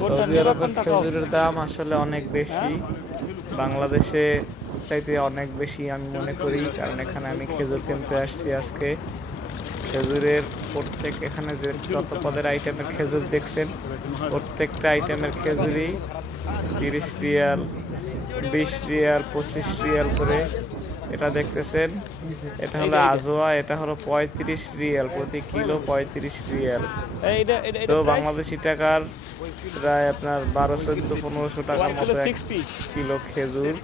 Saudi আরবের খেজুরের দাম আসলে অনেক বেশি, বাংলাদেশে চাইতে অনেক বেশি আমি মনে করি, কারণ এখানে আমি খেজুর কিনতে আসছি আজকে। খেজুরের এখানে যে যত পদের আইটেমের খেজুর দেখছেন, প্রত্যেকটা আইটেমের খেজুরই 30 রিয়াল, 20 রিয়াল, 25 রিয়াল করে। এটা দেখতেছেন, এটা হলো আজোয়া, এটা হলো 35 রিয়াল প্রতি কিলো, 35 রিয়াল। তো বাংলাদেশি টাকার প্রায় আপনার 1200-1500 টাকার মতো কিলো খেজুর।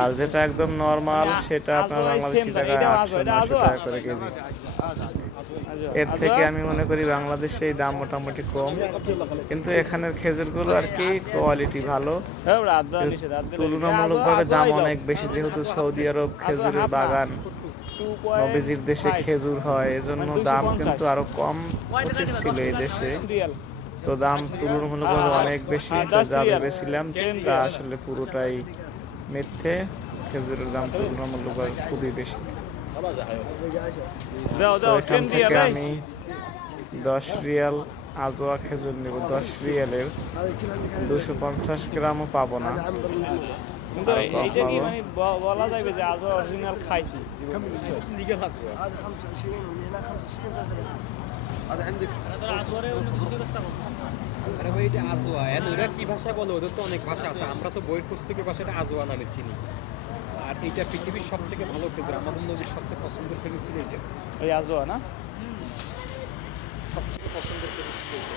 আর যেটা একদম নর্মাল সেটা আপনার বাংলাদেশি টাকা 800-900 টাকা করে কেজি। এর থেকে আমি মনে করি বাংলাদেশে এই দাম মোটামুটি কম, কিন্তু এখানের খেজুরগুলো আর কি কোয়ালিটি ভালো, তুলনামূলকভাবে দাম অনেক বেশি, যেহেতু সৌদি আরব খেজুরের বাগান, নবীজির দেশে খেজুর হয়, এজন্য দাম কিন্তু আরো কম উচিত ছিল এই দেশে। তো দাম তুলনামূলকভাবে অনেক বেশি, যা ভেবেছিলাম তা আসলে পুরোটাই মিথ্যে। খেজুরের দাম তুলনামূলকভাবে খুবই বেশি। এখান থেকে আমি 10 রিয়াল আজোয়া খেজুর নেব, 10 রিয়ালের 250 গ্রামও পাবো না। বলা যাবে যে আজও অরিজিনাল খাইছি। আরে ভাই এটা আজওয়া, ওরা কি ভাষা বলে? ওদের তো অনেক ভাষা আছে, আমরা তো বইয়ের পুস্তকের ভাষাটা আজওয়া নামে চিনি। আর এটা পৃথিবীর সবথেকে ভালো খেজুর, আমাদের নদীর সবচেয়ে পছন্দের খেজুর ছিল এটা, ওই আজোয়া না, সবথেকে পছন্দের খেজুর ছিল এটা।